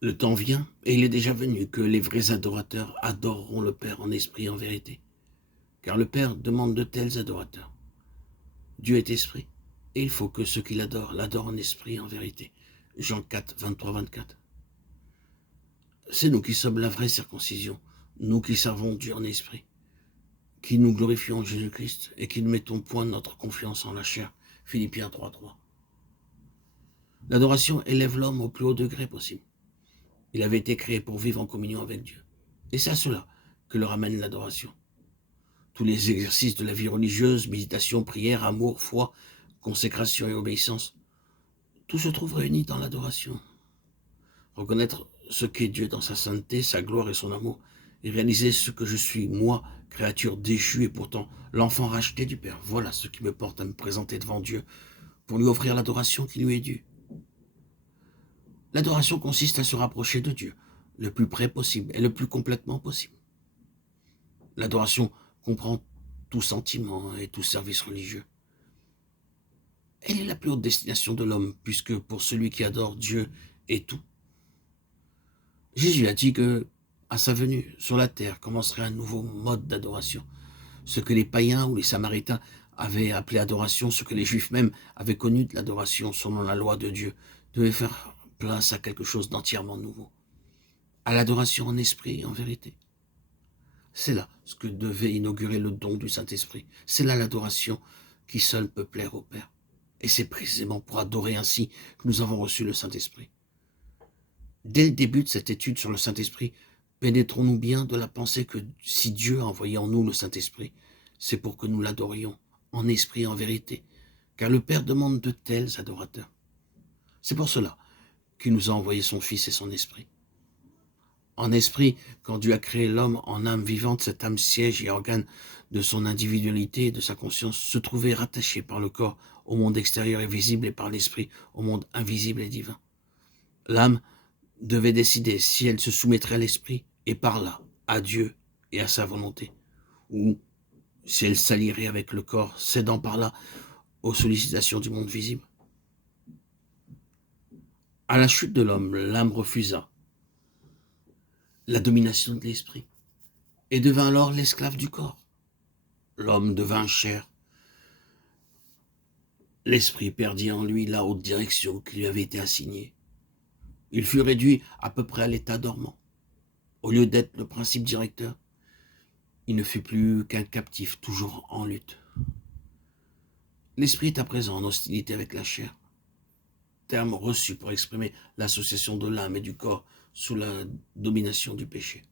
Le temps vient, et il est déjà venu, que les vrais adorateurs adoreront le Père en esprit et en vérité. Car le Père demande de tels adorateurs. Dieu est esprit, et il faut que ceux qui l'adorent en esprit et en vérité. Jean 4, 23, 24. C'est nous qui sommes la vraie circoncision, nous qui servons Dieu en esprit, qui nous glorifions en Jésus-Christ et qui ne mettons point notre confiance en la chair. Philippiens 3, 3. L'adoration élève l'homme au plus haut degré possible. Il avait été créé pour vivre en communion avec Dieu. Et c'est à cela que le ramène l'adoration. Tous les exercices de la vie religieuse, méditation, prière, amour, foi, consécration et obéissance, tout se trouve réuni dans l'adoration. Reconnaître ce qu'est Dieu dans sa sainteté, sa gloire et son amour, et réaliser ce que je suis, moi, créature déchue et pourtant l'enfant racheté du Père. Voilà ce qui me porte à me présenter devant Dieu pour lui offrir l'adoration qui lui est due. L'adoration consiste à se rapprocher de Dieu le plus près possible et le plus complètement possible. L'adoration comprend tout sentiment et tout service religieux. Elle est la plus haute destination de l'homme, puisque pour celui qui adore, Dieu est tout. Jésus a dit que, à sa venue sur la terre, commencerait un nouveau mode d'adoration. Ce que les païens ou les samaritains avaient appelé adoration, ce que les juifs même avaient connu de l'adoration selon la loi de Dieu, devait faire place à quelque chose d'entièrement nouveau, à l'adoration en esprit et en vérité. C'est là ce que devait inaugurer le don du Saint-Esprit. C'est là l'adoration qui seule peut plaire au Père. Et c'est précisément pour adorer ainsi que nous avons reçu le Saint-Esprit. Dès le début de cette étude sur le Saint-Esprit, pénétrons-nous bien de la pensée que si Dieu a envoyé en nous le Saint-Esprit, c'est pour que nous l'adorions, en esprit et en vérité, car le Père demande de tels adorateurs. C'est pour cela qu'il nous a envoyé son Fils et son Esprit. En esprit, quand Dieu a créé l'homme en âme vivante, cette âme siège et organe de son individualité et de sa conscience se trouvait rattachée par le corps au monde extérieur et visible et par l'esprit au monde invisible et divin. L'âme devait décider si elle se soumettrait à l'esprit et par là à Dieu et à sa volonté, ou si elle s'allierait avec le corps, cédant par là aux sollicitations du monde visible. À la chute de l'homme, l'âme refusa la domination de l'esprit et devint alors l'esclave du corps. L'homme devint chair. L'esprit perdit en lui la haute direction qui lui avait été assignée. Il fut réduit à peu près à l'état dormant. Au lieu d'être le principe directeur, il ne fut plus qu'un captif toujours en lutte. L'esprit est à présent en hostilité avec la chair, terme reçu pour exprimer l'association de l'âme et du corps sous la domination du péché.